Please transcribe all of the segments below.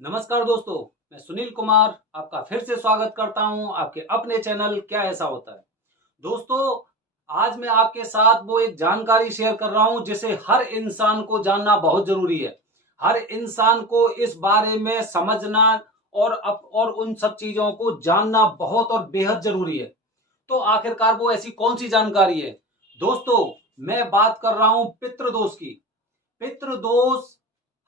नमस्कार दोस्तों, मैं सुनील कुमार आपका फिर से स्वागत करता हूं आपके अपने चैनल क्या ऐसा होता है। दोस्तों, आज मैं आपके साथ वो एक जानकारी शेयर कर रहा हूं जिसे हर इंसान को जानना बहुत जरूरी है। हर इंसान को इस बारे में समझना और उन सब चीजों को जानना बहुत और बेहद जरूरी है। तो आखिरकार वो ऐसी कौन सी जानकारी है? दोस्तों, मैं बात कर रहा हूं पितृदोष की। पितृदोष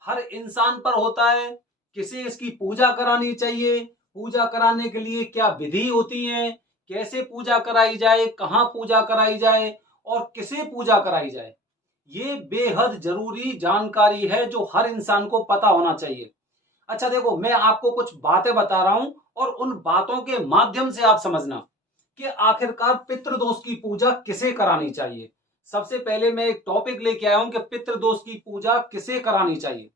हर इंसान पर होता है। किसे इसकी पूजा करानी चाहिए, पूजा कराने के लिए क्या विधि होती है, कैसे पूजा कराई जाए, कहां पूजा कराई जाए और किसे पूजा कराई जाए, ये बेहद जरूरी जानकारी है जो हर इंसान को पता होना चाहिए। अच्छा देखो, मैं आपको कुछ बातें बता रहा हूं और उन बातों के माध्यम से आप समझना कि आखिरकार पितृदोष की पूजा किसे करानी चाहिए। सबसे पहले मैं एक टॉपिक लेके आया हूं कि पितृदोष की पूजा किसे करानी चाहिए।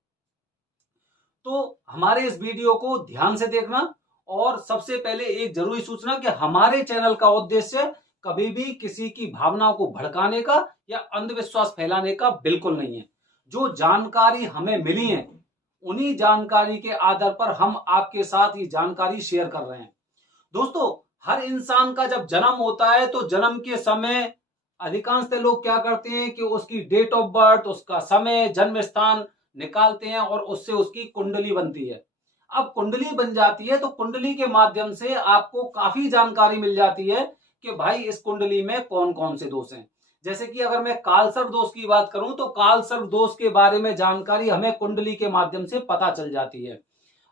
तो हमारे इस वीडियो को ध्यान से देखना। और सबसे पहले एक जरूरी सूचना कि हमारे चैनल का उद्देश्य कभी भी किसी की भावनाओं को भड़काने का या अंधविश्वास फैलाने का बिल्कुल नहीं है। जो जानकारी हमें मिली है उन्हीं जानकारी के आधार पर हम आपके साथ ये जानकारी शेयर कर रहे हैं। दोस्तों, हर इंसान का जब जन्म होता है तो जन्म के समय अधिकांशतः लोग क्या करते हैं कि उसकी डेट ऑफ बर्थ, उसका समय, जन्म स्थान निकालते हैं और उससे उसकी कुंडली बनती है। अब कुंडली बन जाती है तो कुंडली के माध्यम से आपको काफी जानकारी मिल जाती है कि भाई इस कुंडली में कौन कौन से दोष हैं। जैसे कि अगर मैं कालसर्प दोष की बात करूं तो कालसर्प दोष के बारे में जानकारी हमें कुंडली के माध्यम से पता चल जाती है।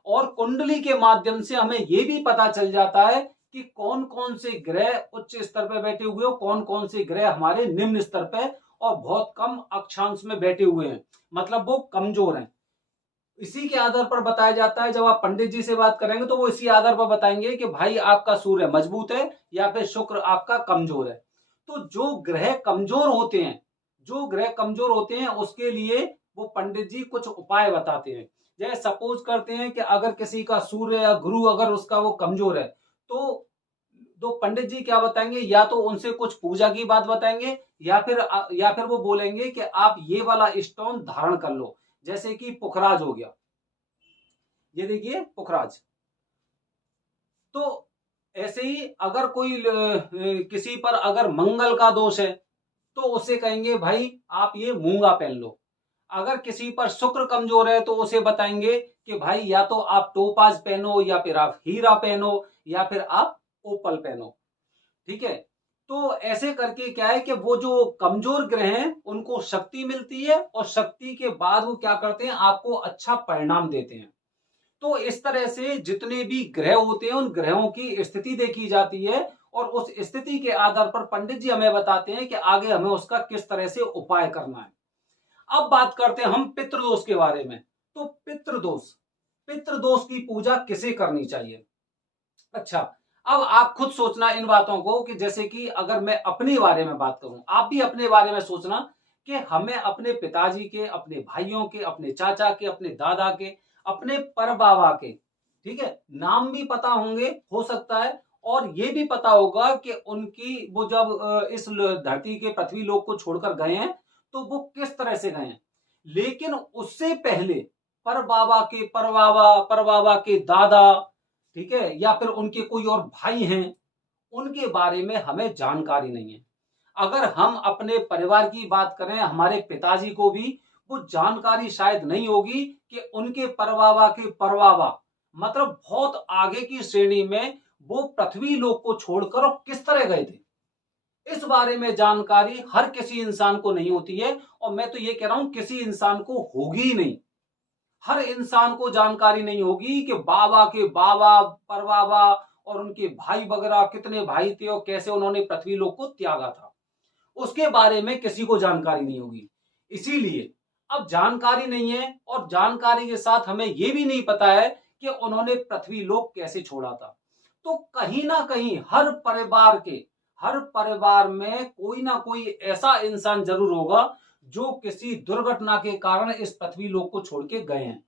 और कुंडली के माध्यम से हमें यह भी पता चल जाता है कि कौन कौन से ग्रह उच्च स्तर पर बैठे हुए हो, कौन कौन से ग्रह हमारे निम्न स्तर पर और बहुत कम अक्षांश में बैठे हुए हैं, मतलब वो कमजोर हैं। इसी के आधार पर बताया जाता है। जब आप पंडित जी से बात करेंगे तो वो इसी आधार पर बताएंगे कि भाई आपका सूर्य मजबूत है या फिर शुक्र आपका कमजोर है। तो जो ग्रह कमजोर होते हैं, जो ग्रह कमजोर होते हैं उसके लिए वो पंडित जी कुछ उपाय बताते हैं। जैसे सपोज करते हैं कि अगर किसी का सूर्य या गुरु अगर उसका वो कमजोर है तो पंडित जी क्या बताएंगे, या तो उनसे कुछ पूजा की बात बताएंगे या फिर वो बोलेंगे कि आप ये वाला स्टोन धारण कर लो। जैसे कि पुखराज हो गया, ये देखिए पुखराज। तो ऐसे ही अगर कोई किसी पर अगर मंगल का दोष है तो उसे कहेंगे भाई आप ये मूंगा पहन लो। अगर किसी पर शुक्र कमजोर है तो उसे बताएंगे कि भाई या तो आप टोपाज पहनो या फिर आप हीरा पहनो या फिर आप ओपल पहनो। ठीक है। तो ऐसे करके क्या है कि वो जो कमजोर ग्रह हैं उनको शक्ति मिलती है और शक्ति के बाद वो क्या करते हैं, आपको अच्छा परिणाम देते हैं। तो इस तरह से जितने भी ग्रह होते हैं उन ग्रहों की स्थिति देखी जाती है और उस स्थिति के आधार पर पंडित जी हमें बताते हैं कि आगे हमें उसका किस तरह से उपाय करना है। अब बात करते हैं हम पितृदोष के बारे में। तो पितृदोष, पितृदोष की पूजा किसे करनी चाहिए? अच्छा, अब आप खुद सोचना इन बातों को कि जैसे कि अगर मैं अपने बारे में बात करूं, आप भी अपने बारे में सोचना कि हमें अपने पिताजी के, अपने भाइयों के, अपने चाचा के, अपने दादा के, अपने पर बाबा के, ठीक है, नाम भी पता होंगे हो सकता है। और ये भी पता होगा कि उनकी वो जब इस धरती के पृथ्वी लोक को छोड़कर गए हैं तो वो किस तरह से गए हैं। लेकिन उससे पहले पर बाबा के दादा, ठीक है, या फिर उनके कोई और भाई हैं, उनके बारे में हमें जानकारी नहीं है। अगर हम अपने परिवार की बात करें, हमारे पिताजी को भी वो जानकारी शायद नहीं होगी कि उनके परबाबा के परबाबा, मतलब बहुत आगे की श्रेणी में, वो पृथ्वी लोक को छोड़कर और किस तरह गए थे। इस बारे में जानकारी हर किसी इंसान को नहीं होती है और मैं तो ये कह रहा हूं किसी इंसान को होगी ही नहीं। हर इंसान को जानकारी नहीं होगी कि बाबा के बाबा, परबाबा और उनके भाई वगैरह कितने भाई थे और कैसे उन्होंने पृथ्वी लोक को त्यागा था, उसके बारे में किसी को जानकारी नहीं होगी। इसीलिए अब जानकारी नहीं है और जानकारी के साथ हमें यह भी नहीं पता है कि उन्होंने पृथ्वी लोक कैसे छोड़ा था। तो कहीं ना कहीं हर परिवार में कोई ना कोई ऐसा इंसान जरूर होगा जो किसी दुर्घटना के कारण इस पृथ्वी लोक को छोड़ के गए हैं।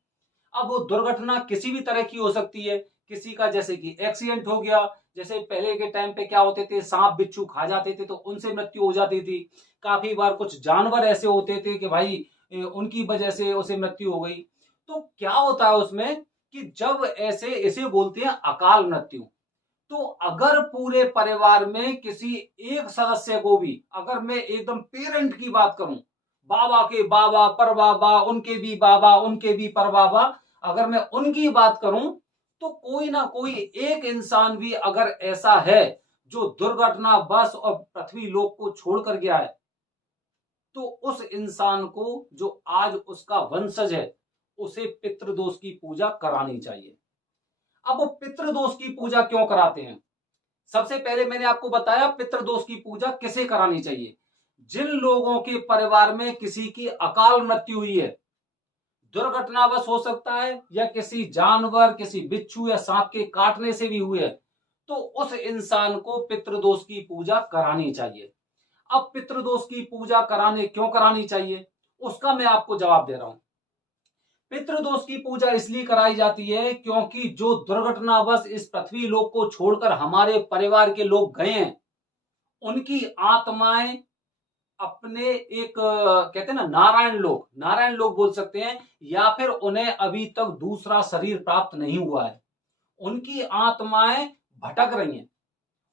अब वो दुर्घटना किसी भी तरह की हो सकती है। किसी का जैसे कि एक्सीडेंट हो गया, जैसे पहले के टाइम पे क्या होते थे, सांप बिच्छू खा जाते थे तो उनसे मृत्यु हो जाती थी। काफी बार कुछ जानवर ऐसे होते थे कि भाई उनकी वजह से उसे मृत्यु हो गई। तो क्या होता है उसमें कि जब ऐसे इसे बोलते हैं अकाल मृत्यु। तो अगर पूरे परिवार में किसी एक सदस्य को भी, अगर मैं एकदम पेरेंट की बात करूं, बाबा के बाबा परबाबा, उनके भी बाबा उनके भी परबाबा, अगर मैं उनकी बात करूं, तो कोई ना कोई एक इंसान भी अगर ऐसा है जो दुर्घटनावश और पृथ्वी लोक को छोड़कर गया है, तो उस इंसान को, जो आज उसका वंशज है, उसे पितृदोष की पूजा करानी चाहिए। अब वो पितृदोष की पूजा क्यों कराते हैं? सबसे पहले मैंने आपको बताया पितृदोष की पूजा किसे करानी चाहिए। जिन लोगों के परिवार में किसी की अकाल मृत्यु हुई है, दुर्घटनावश हो सकता है या किसी जानवर, किसी बिच्छू या सांप के काटने से भी हुई है, तो उस इंसान को पितृदोष की पूजा करानी चाहिए। अब पितृदोष की पूजा क्यों करानी चाहिए, उसका मैं आपको जवाब दे रहा हूं। पितृदोष की पूजा इसलिए कराई जाती है क्योंकि जो दुर्घटनावश इस पृथ्वी लोक को छोड़कर हमारे परिवार के लोग गए हैं, उनकी आत्माएं अपने एक कहते हैं ना नारायण लोग बोल सकते हैं, या फिर उन्हें अभी तक दूसरा शरीर प्राप्त नहीं हुआ है, उनकी आत्माएं भटक रही हैं।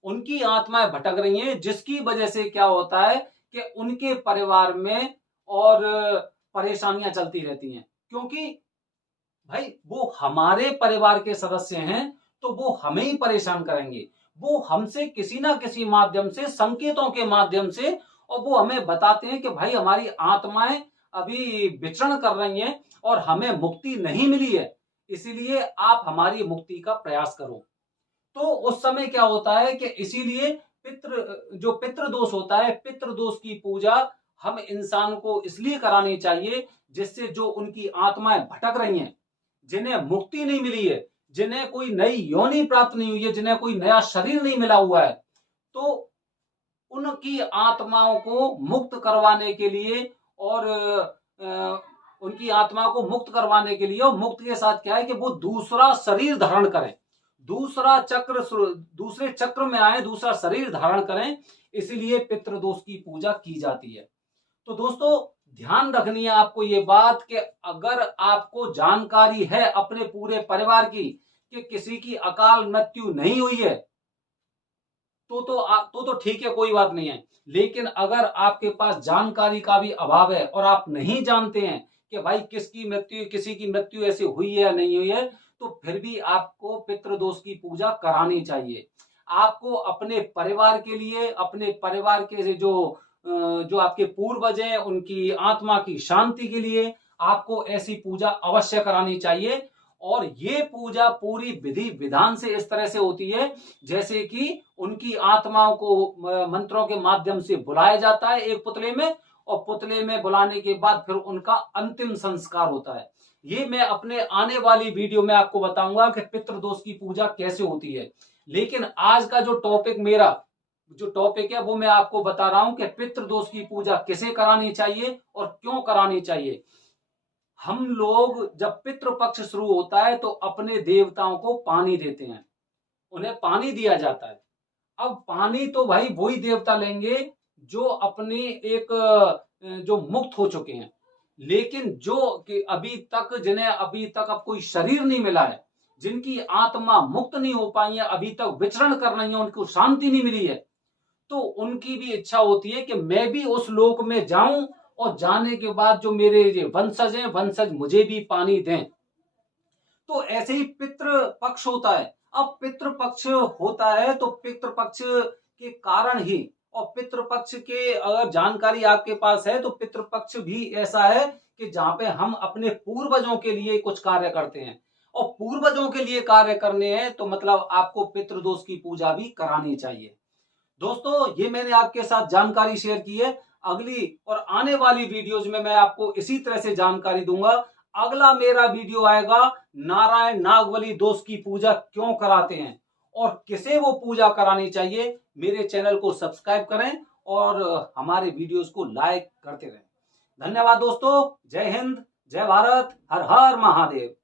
उनकी आत्माएं भटक रही हैं, जिसकी वजह से क्या होता है कि उनके परिवार में और परेशानियां चलती रहती हैं। क्योंकि भाई वो हमारे परिवार के सदस्य हैं, तो वो हमें ही परेशान करेंगे। वो हमसे किसी ना किसी माध्यम से, संकेतों के माध्यम से, और वो हमें बताते हैं कि भाई हमारी आत्माएं अभी विचरण कर रही हैं और हमें मुक्ति नहीं मिली है, इसीलिए आप हमारी मुक्ति का प्रयास करो। तो उस समय क्या होता है कि इसीलिए जो पितृदोष होता है, पितृदोष की पूजा हम इंसान को इसलिए करानी चाहिए जिससे जो उनकी आत्माएं भटक रही हैं, जिन्हें मुक्ति नहीं मिली है, जिन्हें कोई नई योनि प्राप्त नहीं हुई है, जिन्हें कोई नया शरीर नहीं मिला हुआ है, तो उनकी आत्माओं को मुक्त करवाने के लिए और उनकी आत्मा को मुक्त करवाने के लिए, और मुक्त के साथ क्या है कि वो दूसरा शरीर धारण करें, दूसरे चक्र में आए, दूसरा शरीर धारण करें, इसीलिए पितृदोष की पूजा की जाती है। तो दोस्तों ध्यान रखनी है आपको ये बात कि अगर आपको जानकारी है अपने पूरे परिवार की कि किसी की अकाल मृत्यु नहीं हुई है, तो ठीक है, कोई बात नहीं है। लेकिन अगर आपके पास जानकारी का भी अभाव है और आप नहीं जानते हैं कि भाई किसी की मृत्यु ऐसी हुई है या नहीं हुई है, तो फिर भी आपको पितृदोष की पूजा करानी चाहिए। आपको अपने परिवार के लिए, अपने परिवार के जो आपके पूर्वज हैं, उनकी आत्मा की शांति के लिए आपको ऐसी पूजा अवश्य करानी चाहिए। और ये पूजा पूरी विधि विधान से इस तरह से होती है जैसे कि उनकी आत्माओं को मंत्रों के माध्यम से बुलाया जाता है एक पुतले में, और पुतले में बुलाने के बाद फिर उनका अंतिम संस्कार होता है। ये मैं अपने आने वाली वीडियो में आपको बताऊंगा कि पितृदोष की पूजा कैसे होती है। लेकिन आज का जो टॉपिक है वो मैं आपको बता रहा हूं कि पितृदोष की पूजा किसे करानी चाहिए और क्यों करानी चाहिए। हम लोग जब पितृपक्ष शुरू होता है तो अपने देवताओं को पानी देते हैं, उन्हें पानी दिया जाता है। अब पानी तो भाई वही देवता लेंगे जो अपने जो मुक्त हो चुके हैं, लेकिन जिन्हें अभी तक अब कोई शरीर नहीं मिला है, जिनकी आत्मा मुक्त नहीं हो पाई है, अभी तक विचरण कर रही है, उनको शांति नहीं मिली है, तो उनकी भी इच्छा होती है कि मैं भी उस लोक में जाऊं और जाने के बाद जो मेरे वंशज मुझे भी पानी दें। तो ऐसे ही पितृपक्ष होता है। अब पितृपक्ष होता है तो पितृपक्ष के कारण ही, और पितृपक्ष के अगर जानकारी आपके पास है तो पितृपक्ष भी ऐसा है कि जहां पे हम अपने पूर्वजों के लिए कुछ कार्य करते हैं, और पूर्वजों के लिए कार्य करने हैं तो मतलब आपको पितृदोष की पूजा भी करानी चाहिए। दोस्तों ये मैंने आपके साथ जानकारी शेयर की है। अगली और आने वाली वीडियोज में मैं आपको इसी तरह से जानकारी दूंगा। अगला मेरा वीडियो आएगा नारायण नागबली दोष की पूजा क्यों कराते हैं और किसे वो पूजा करानी चाहिए। मेरे चैनल को सब्सक्राइब करें और हमारे वीडियोस को लाइक करते रहें। धन्यवाद दोस्तों। जय हिंद, जय भारत, हर हर महादेव।